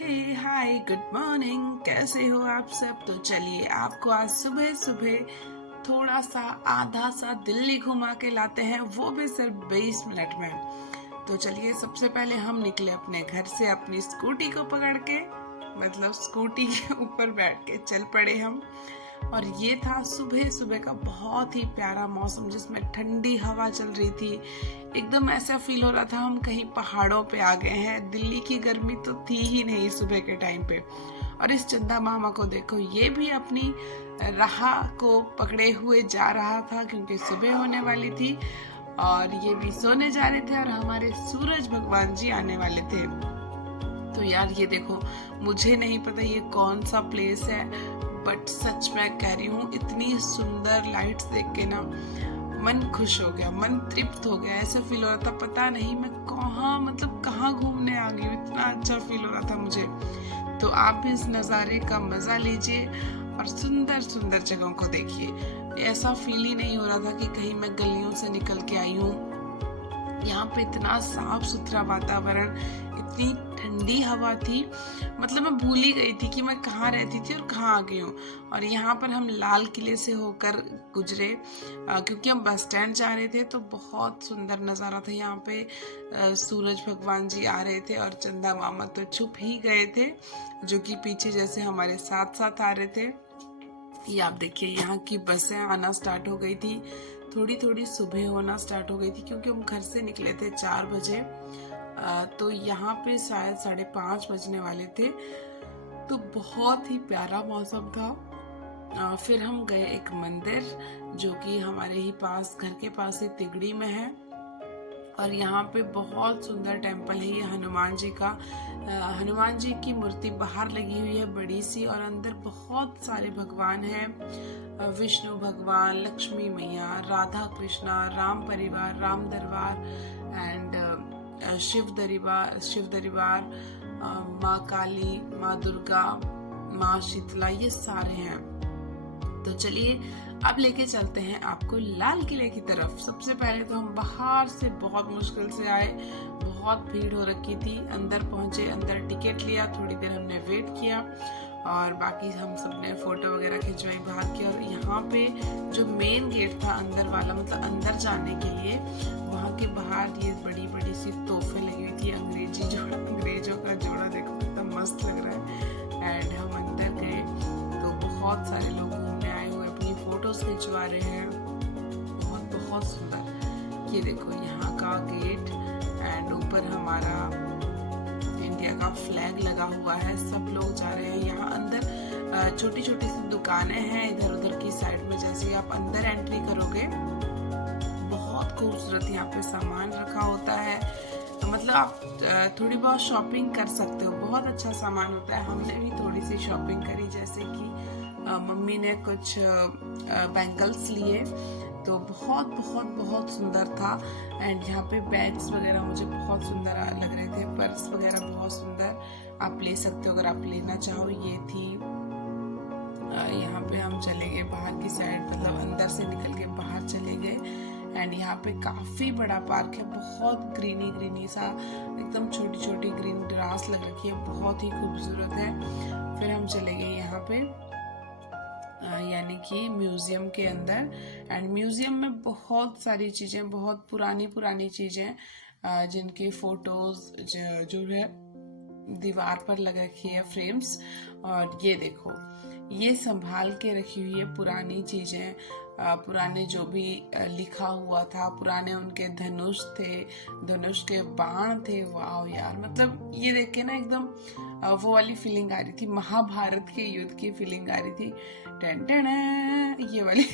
हे hi good morning, कैसे हो आप सब। तो चलिए आपको आज सुबह सुबह थोड़ा सा आधा सा दिल्ली घुमा के लाते हैं, वो भी सिर्फ 20 मिनट में। तो चलिए सबसे पहले हम निकले अपने घर से अपनी स्कूटी को पकड़ के, मतलब स्कूटी के ऊपर बैठ के चल पड़े हम। और ये था सुबह सुबह का बहुत ही प्यारा मौसम जिसमें ठंडी हवा चल रही थी। एकदम ऐसा फील हो रहा था हम कहीं पहाड़ों पे आ गए हैं। दिल्ली की गर्मी तो थी ही नहीं सुबह के टाइम पे। और इस चंदा मामा को देखो, ये भी अपनी राह को पकड़े हुए जा रहा था क्योंकि सुबह होने वाली थी और ये भी सोने जा रहे थे और हमारे सूरज भगवान जी आने वाले थे। तो यार ये देखो, मुझे नहीं पता ये कौन सा प्लेस है, बट सच में कह रही हूँ इतनी सुंदर लाइट्स देख के ना मन खुश हो गया, मन तृप्त हो गया। ऐसा फील हो रहा था पता नहीं मैं कहाँ घूमने आ गई हूँ, इतना अच्छा फील हो रहा था मुझे। तो आप भी इस नज़ारे का मजा लीजिए और सुंदर सुंदर जगहों को देखिए। ऐसा फील ही नहीं हो रहा था कि कहीं मैं गलियों से निकल के आई हूँ। यहाँ पे इतना साफ सुथरा वातावरण, इतनी ठंडी हवा थी, मतलब मैं भूल ही गई थी कि मैं कहाँ रहती थी और कहाँ आ गई हूँ। और यहाँ पर हम लाल किले से होकर गुजरे क्योंकि हम बस स्टैंड जा रहे थे। तो बहुत सुंदर नज़ारा था यहाँ पे। सूरज भगवान जी आ रहे थे और चंदा मामा तो छुप ही गए थे, जो कि पीछे जैसे हमारे साथ साथ आ रहे थे। ये आप देखिए, यहाँ की बसें आना स्टार्ट हो गई थी, थोड़ी थोड़ी सुबह होना स्टार्ट हो गई थी क्योंकि हम घर से निकले थे 4 बजे। तो यहाँ पे शायद 5:30 बजने वाले थे। तो बहुत ही प्यारा मौसम था। फिर हम गए एक मंदिर जो कि हमारे ही पास, घर के पास ही तिगड़ी में है। और यहाँ पे बहुत सुंदर टेम्पल है ये हनुमान जी का। हनुमान जी की मूर्ति बाहर लगी हुई है बड़ी सी, और अंदर बहुत सारे भगवान हैं। विष्णु भगवान, लक्ष्मी मैया, राधा कृष्णा, राम परिवार, राम दरबार एंड शिव दरबार, माँ काली, माँ दुर्गा, माँ शीतला, ये सारे हैं। तो चलिए अब लेके चलते हैं आपको लाल किले की तरफ। सबसे पहले तो हम बाहर से बहुत मुश्किल से आए, बहुत भीड़ हो रखी थी। अंदर पहुंचे, अंदर टिकट लिया, थोड़ी देर हमने वेट किया और बाकी हम सबने फोटो वगैरह खिंचवाई बाहर की। और यहाँ पे जो मेन गेट था अंदर वाला, मतलब अंदर जाने के लिए, वहाँ के बाहर ये बड़ी बड़ी सी तोहफे लगी हुई थी। अंग्रेजों का जोड़ा देखो कितना मस्त लग रहा है। एंड हम अंदर गए तो बहुत सारे लोग घूमने आए हुए अपनी फोटोज खिंचवा रहे हैं। बहुत बहुत सुंदर। ये देखो यहाँ का गेट एंड ऊपर हमारा इंडिया का फ्लैग लगा हुआ है। सब लोग जा रहे हैं। यहाँ अंदर छोटी छोटी सी दुकानें हैं इधर उधर की साइड में। जैसे ही आप अंदर एंट्री करोगे, बहुत खूबसूरत यहाँ पे सामान रखा होता है। तो मतलब आप थोड़ी बहुत शॉपिंग कर सकते हो, बहुत अच्छा सामान होता है। हमने भी थोड़ी सी शॉपिंग करी, जैसे कि मम्मी ने कुछ बैंगल्स लिए, तो बहुत बहुत बहुत सुंदर था। एंड यहाँ पे बैग्स वगैरह मुझे बहुत सुंदर लग रहे थे, पर्स वगैरह बहुत सुंदर आप ले सकते हो अगर आप लेना चाहो। ये थी। यहाँ पे हम चले गए बाहर की साइड, मतलब अंदर से निकल के बाहर चले गए। एंड यहाँ पे काफी बड़ा पार्क है, बहुत ग्रीनी ग्रीनी सा, एकदम छोटी छोटी ग्रीन ग्रास लग रखी है, बहुत ही खूबसूरत है। फिर हम चले गए यहाँ पे यानी कि म्यूजियम के अंदर। एंड म्यूजियम में बहुत सारी चीजें, बहुत पुरानी पुरानी चीजें जिनकी फोटोज जो है दीवार पर लग रखी है, फ्रेम्स। और ये देखो, ये संभाल के रखी हुई है पुरानी चीजें, पुराने जो भी लिखा हुआ था, पुराने उनके धनुष थे, धनुष के बाण थे। वाह यार, मतलब ये देख के ना एकदम वो वाली फीलिंग आ रही थी, महाभारत के युद्ध की फीलिंग आ रही थी। टन टन, ये वाली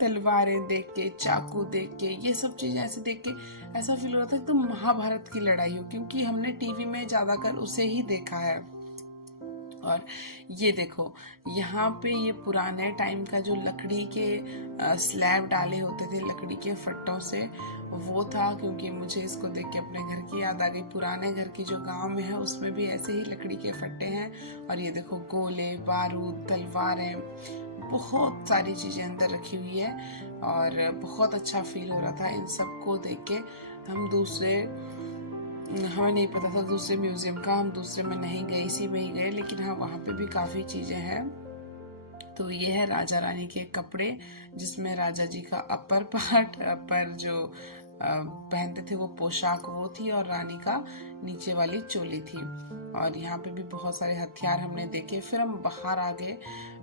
तलवारें देख के, चाकू देख के, ये सब चीजें ऐसे देख के ऐसा फील हो रहा था एकदम महाभारत की लड़ाई हो, क्योंकि हमने टीवी में ज्यादातर उसे ही देखा है। और ये देखो, यहाँ पे ये पुराने टाइम का जो लकड़ी के स्लैब डाले होते थे लकड़ी के फट्टों से, वो था। क्योंकि मुझे इसको देख के अपने घर की याद आ गई। पुराने घर की जो गांव में है उसमें भी ऐसे ही लकड़ी के फट्टे हैं। और ये देखो, गोले, बारूद, तलवारें, बहुत सारी चीजें अंदर रखी हुई है। और बहुत अच्छा फील हो रहा था इन सबको देख के। हम दूसरे हमें नहीं पता था दूसरे म्यूजियम का, हम दूसरे में नहीं गए, इसी में ही गए, लेकिन हाँ वहाँ पे भी काफ़ी चीज़ें हैं। तो ये है राजा रानी के कपड़े, जिसमें राजा जी का अपर पार्ट, अपर जो पहनते थे वो पोशाक वो थी, और रानी का नीचे वाली चोली थी। और यहाँ पे भी बहुत सारे हथियार हमने देखे। फिर हम बाहर आ गए,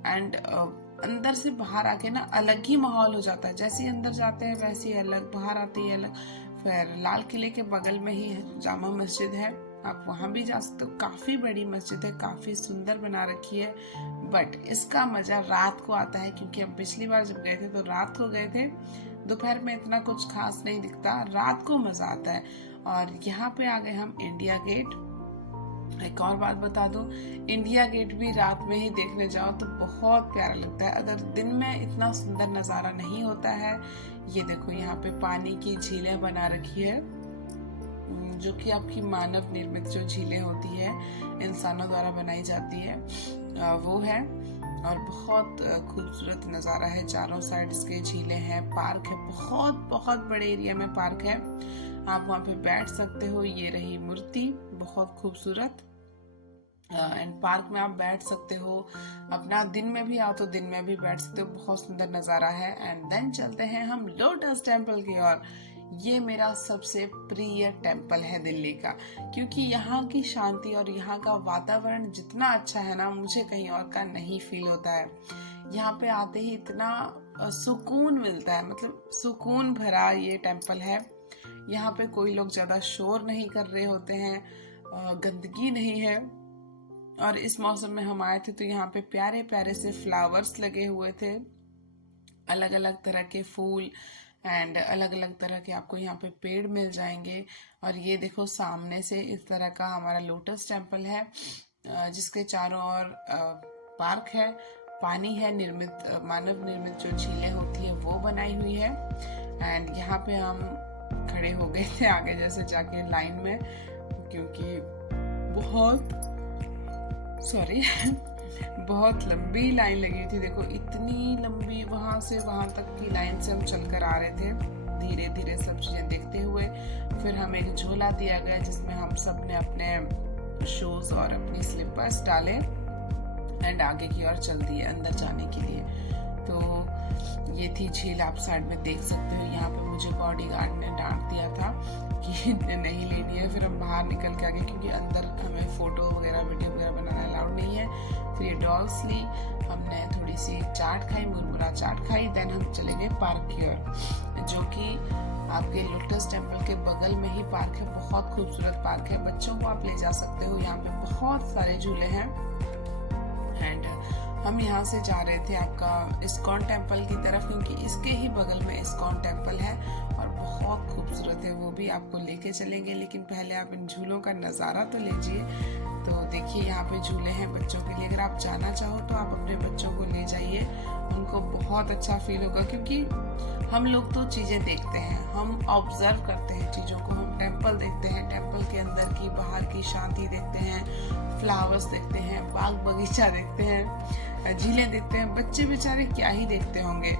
एंड अंदर से बाहर आके ना अलग ही माहौल हो जाता है। जैसे ही अंदर जाते हैं वैसे ही अलग, बाहर आते ही अलग। फिर लाल किले के बगल में ही जामा मस्जिद है, आप वहाँ भी जा सकते हो। काफ़ी बड़ी मस्जिद है, काफ़ी सुंदर बना रखी है, बट इसका मज़ा रात को आता है, क्योंकि हम पिछली बार जब गए थे तो रात को गए थे। दोपहर में इतना कुछ खास नहीं दिखता, रात को मज़ा आता है। और यहाँ पे आ गए हम इंडिया गेट। एक और बात बता दूं, इंडिया गेट भी रात में ही देखने जाओ तो बहुत प्यारा लगता है। अगर दिन में इतना सुंदर नज़ारा नहीं होता है। ये देखो यहाँ पे पानी की झीलें बना रखी है, जो कि आपकी मानव निर्मित जो झीलें होती है, इंसानों द्वारा बनाई जाती है, वो है। और बहुत खूबसूरत नज़ारा है, चारों साइड इसके झीलें हैं, पार्क है, बहुत बहुत बड़े एरिया में पार्क है। आप वहाँ पे बैठ सकते हो। ये रही मूर्ति, बहुत खूबसूरत। एंड पार्क में आप बैठ सकते हो। अपना दिन में भी आओ तो दिन में भी बैठ सकते हो, बहुत सुंदर नज़ारा है। एंड देन चलते हैं हम लोटस टेम्पल की ओर। ये मेरा सबसे प्रिय टेम्पल है दिल्ली का, क्योंकि यहाँ की शांति और यहाँ का वातावरण जितना अच्छा है ना, मुझे कहीं और का नहीं फील होता है। यहाँ पे आते ही इतना सुकून मिलता है, मतलब सुकून भरा ये टेम्पल है। यहाँ पे कोई लोग ज़्यादा शोर नहीं कर रहे होते हैं, गंदगी नहीं है। और इस मौसम में हम आए थे तो यहाँ पे प्यारे प्यारे से फ्लावर्स लगे हुए थे, अलग अलग तरह के फूल, एंड अलग अलग तरह के आपको यहाँ पे पेड़ मिल जाएंगे। और ये देखो सामने से इस तरह का हमारा लोटस टेम्पल है, जिसके चारों ओर पार्क है, पानी है, निर्मित मानव निर्मित जो झीलें होती है वो बनाई हुई है। एंड यहाँ पे हम खड़े हो गए थे आगे जैसे जाके लाइन में, क्योंकि बहुत लंबी लाइन लगी थी। देखो इतनी लंबी, वहां से वहां तक की लाइन से हम चलकर आ रहे थे, धीरे धीरे सब चीजें देखते हुए। फिर हमें एक झोला दिया गया, जिसमें हम सब ने अपने शूज और अपनी स्लीपर्स डाले, एंड आगे की ओर चल दिए अंदर जाने के लिए। तो ये थी झील, आप साइड में देख सकते हो। यहाँ पे मुझे बॉडीगार्ड ने डांट दिया था कि नहीं लेनी है। फिर हम बाहर निकल के आ गए, क्योंकि अंदर हमें फोटो वगैरह वीडियो वगैरह बनाना अलाउड नहीं है। फिर ये डॉल्स ली, हमने थोड़ी सी चाट खाई, मुरमुरा चाट खाई। देन हम चले गए पार्क की ओर, जो कि आपके लोटस टेम्पल के बगल में ही पार्क है। बहुत खूबसूरत पार्क है, बच्चों को आप ले जा सकते हो। यहाँ पे बहुत सारे झूले हैं। एंड हम यहाँ से जा रहे थे आपका इस्कॉन टेम्पल की तरफ, क्योंकि इसके ही बगल में इस्कॉन टेम्पल है और बहुत खूबसूरत है, वो भी आपको लेके चलेंगे। लेकिन पहले आप इन झूलों का नज़ारा तो लीजिए। तो देखिए यहाँ पे झूले हैं बच्चों के लिए, अगर आप जाना चाहो तो आप अपने बच्चों को ले जाइए, उनको बहुत अच्छा फील होगा। क्योंकि हम लोग तो चीज़ें देखते हैं, हम ऑब्जर्व करते हैं चीज़ों को, हम टेम्पल देखते हैं, टेम्पल के अंदर की बाहर की शांति देखते हैं, फ्लावर्स देखते हैं, बाग बगीचा देखते हैं, झीलें देखते हैं। बच्चे बेचारे क्या ही देखते होंगे।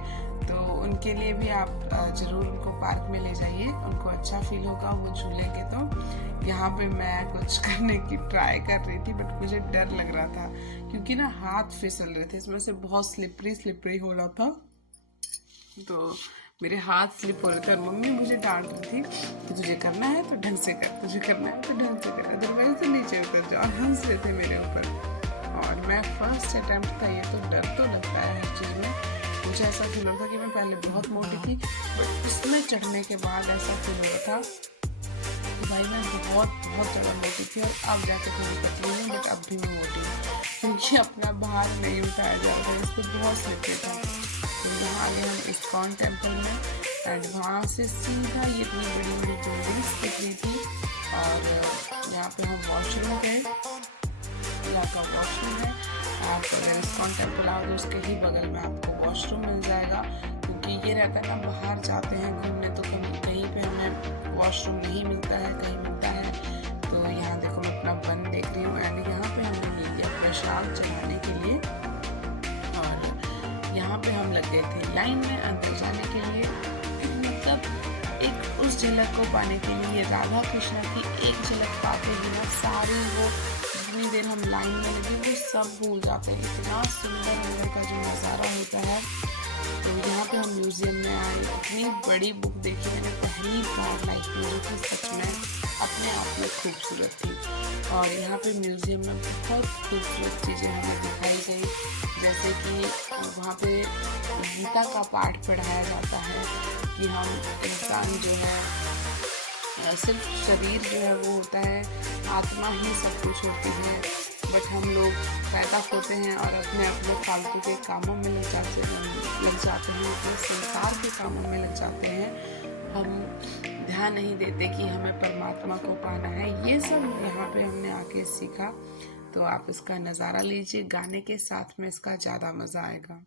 तो उनके लिए भी आप ज़रूर उनको पार्क में ले जाइए, उनको अच्छा फील होगा, वो झूलेंगे। तो यहाँ पे मैं कुछ करने की ट्राई कर रही थी, बट मुझे डर लग रहा था, क्योंकि ना हाथ फिसल रहे थे, इसमें से बहुत स्लिपरी हो रहा था। तो मेरे हाथ स्लिप हो रहे थे, और मम्मी मुझे डांट रही थी कि तुझे करना है तो ढंग से कर, तुझे करना है तो ढंग से कर, अदरवाइज तो नीचे उतर जाओ। हंस रहे थे मेरे ऊपर। और मैं फर्स्ट अटेम्प्ट था ये, तो डर तो लगता है हर चीज़ में। मुझे ऐसा फील हो रहा था कि मैं पहले बहुत मोटी थी, बट इसमें चढ़ने के बाद ऐसा फील हो रहा था कि भाई मैं बहुत ज़्यादा मोटी थी, और अब जाके थोड़ी पतली हूँ, बट अब भी मैं मोटी हूँ, क्योंकि अपना भार नहीं उठाया जा रहा है, इस पर बहुत स्लिपरी था। तो यहाँ आ गए हम इस्कॉन टेम्पल में, एंड वहाँ से सीधा ये इतनी बड़ी बड़ी बिल्डिंग्स दिख रही थी। और यहाँ पे हम वॉशरूम गए, यहाँ का वॉशरूम है। आप अगर इस्कॉन टेम्पल आओ तो उसके ही बगल में आपको वॉशरूम मिल जाएगा, क्योंकि ये रहता है ना, बाहर जाते हैं घूमने तो कहीं पे हमें वॉशरूम नहीं मिलता है, कहीं मिलता है। तो यहाँ देखो मैं अपना बन देख रही हूँ, एंड यहाँ पे हमने ले लिया प्रसाद चढ़ाने के लिए, और यहाँ पे हम लग गए थे लाइन में अंदर जाने के लिए। मतलब एक उस झलक को पाने के लिए राधा कृष्ण की एक झलक पाते ही ना सारी वो जितनी देर हम लाइन में लगे वो सब भूल जाते हैं। इतना सुंदर अंदर का जो नज़ारा होता है। तो यहाँ पे हम म्यूजियम में आए, इतनी बड़ी बुक देखी मैंने पहली बार लाइफ में, जो कि सच में अपने आप में खूबसूरत थी। और यहाँ पे म्यूजियम में बहुत खूबसूरत चीज़ें हमें दिखाई गई, जैसे कि वहाँ पे गीता का पाठ पढ़ाया जाता है कि हम इंसान जो है सिर्फ शरीर जो है वो होता है, आत्मा ही सब कुछ होती है। बट हम लोग पैदा होते हैं और अपने अपने फालतू के कामों में लग जाते हैं, अपने संसार के कामों में लग जाते हैं। हम ध्यान नहीं देते कि हमें परमात्मा को पाना है। ये सब यहाँ पे हमने आके सीखा। तो आप इसका नज़ारा लीजिए, गाने के साथ में इसका ज़्यादा मज़ा आएगा।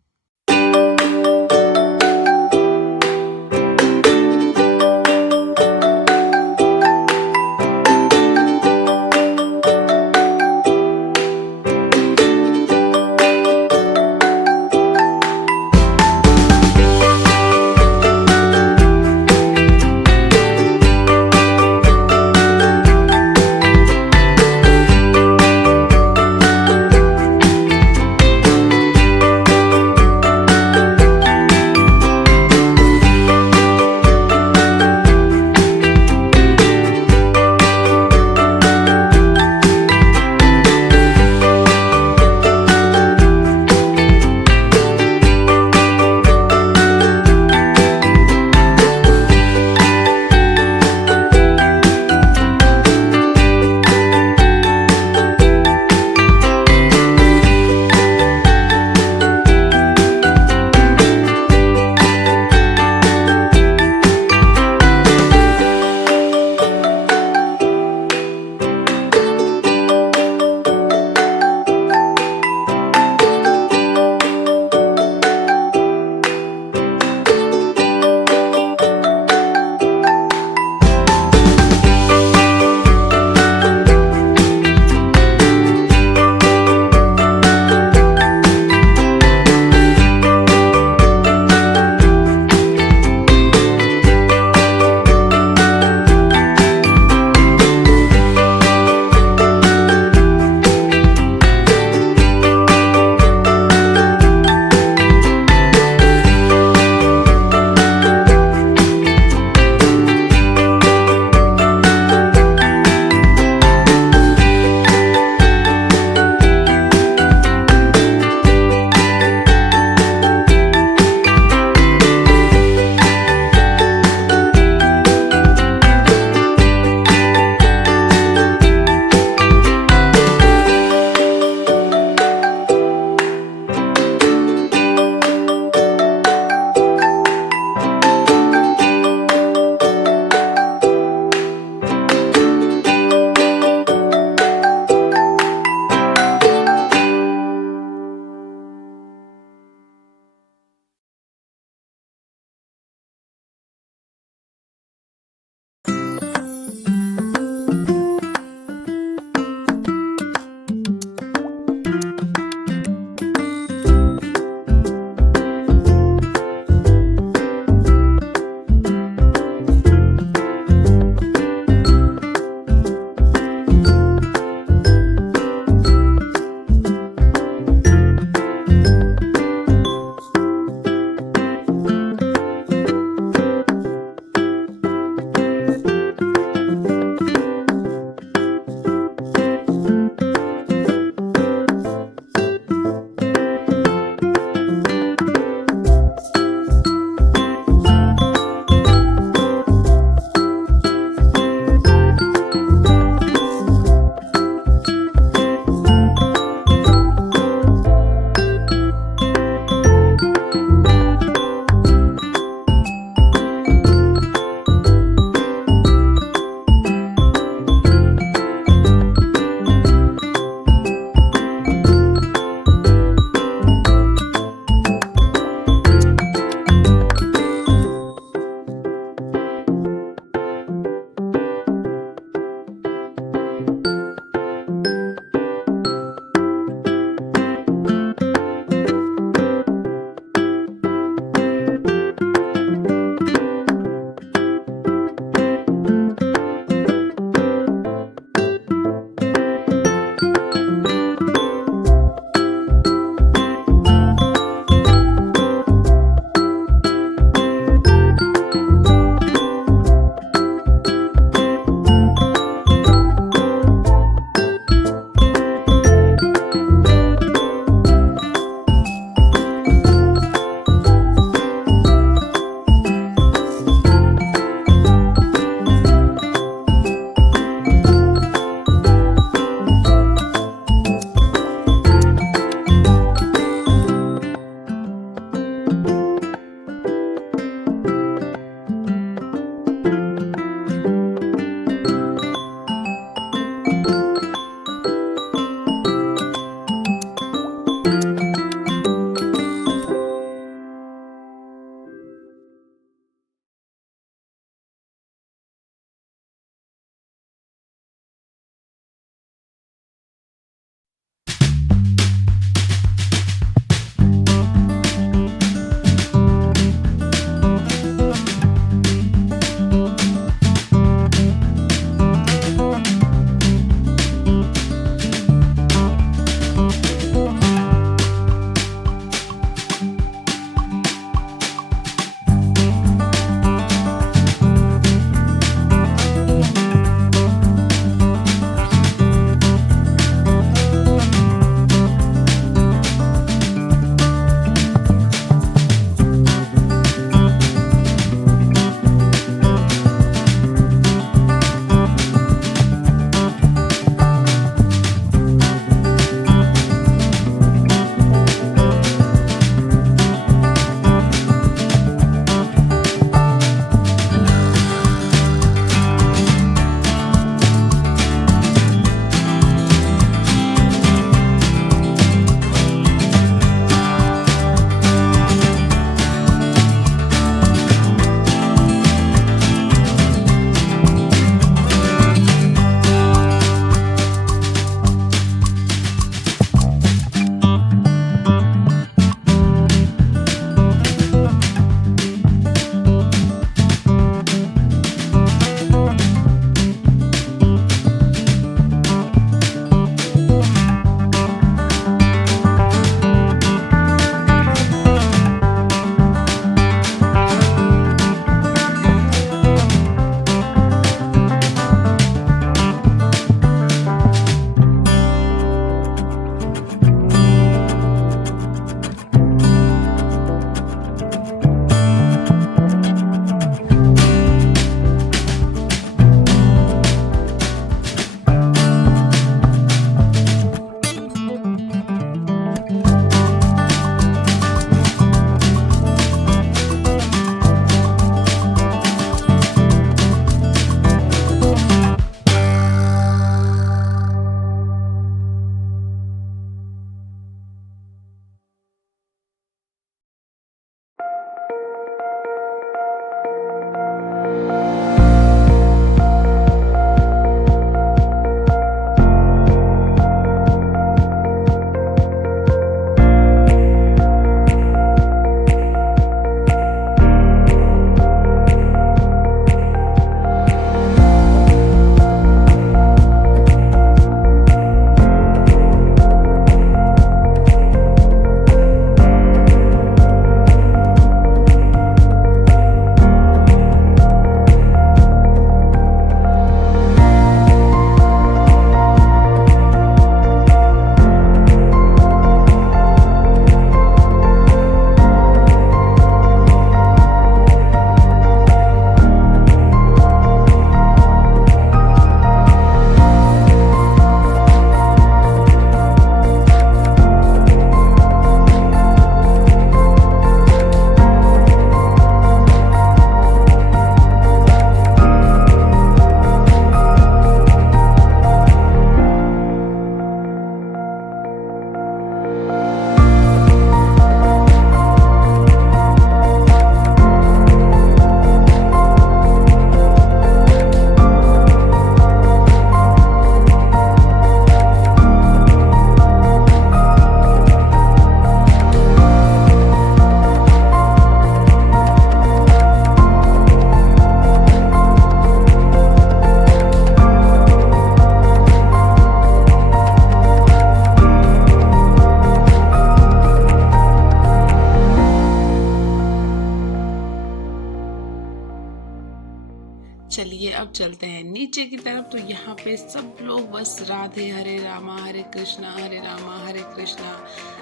अब चलते हैं नीचे की तरफ। तो यहाँ पे सब लोग बस राधे हरे रामा हरे कृष्णा हरे रामा हरे कृष्णा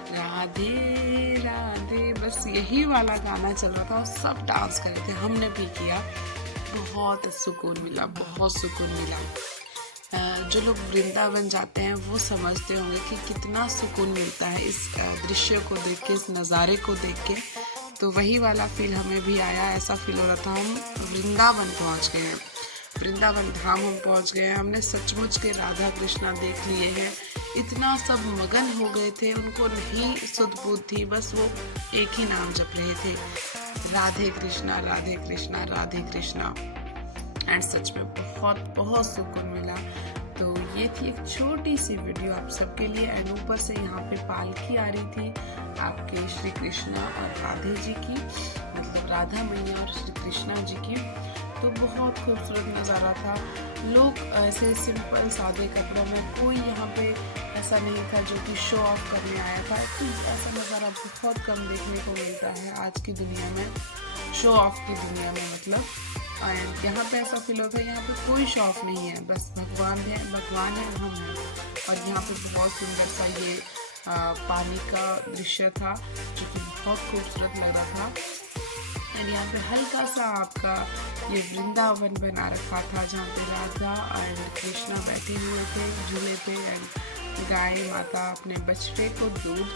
राधे राधे, बस यही वाला गाना चल रहा था और सब डांस कर रहे थे, हमने भी किया। बहुत सुकून मिला, बहुत सुकून मिला। जो लोग वृंदावन जाते हैं वो समझते होंगे कि कितना सुकून मिलता है इस दृश्य को देख के, इस नज़ारे को देख के। तो वही वाला फील हमें भी आया। ऐसा फील हो रहा था हम वृंदावन पहुंच गए हैं, वृंदावन धाम हम पहुंच गए हैं। हमने सचमुच के राधा कृष्णा देख लिए हैं। इतना सब मगन हो गए थे, उनको नहीं सुध बुध थी, बस वो एक ही नाम जप रहे थे, राधे कृष्णा राधे कृष्णा राधे कृष्णा। एंड सच में बहुत बहुत सुकून मिला। तो ये थी एक छोटी सी वीडियो आप सबके लिए। एंड ऊपर से यहाँ पे पालकी आ रही थी आपके श्री कृष्णा और राधे जी की, मतलब राधा मैया और श्री कृष्णा जी की। तो बहुत खूबसूरत नज़ारा था। लोग ऐसे सिंपल सादे कपड़ों में, कोई यहाँ पे ऐसा नहीं था जो कि शो ऑफ करने आया था। तो ऐसा नज़ारा बहुत कम देखने को मिलता है आज की दुनिया में, शो ऑफ की दुनिया में मतलब। यहाँ पे ऐसा फील होता है यहाँ पे कोई शो ऑफ नहीं है, बस भगवान है और हम हैं। और यहाँ पे बहुत सुंदर सा ये पानी का दृश्य था जो कि बहुत खूबसूरत लग रहा था। एंड यहाँ पे हल्का सा आपका ये वृंदावन बना रखा था जहाँ पे राधा एंड कृष्णा बैठे हुए थे झूले पे। एंड गाय माता अपने बछड़े को दूध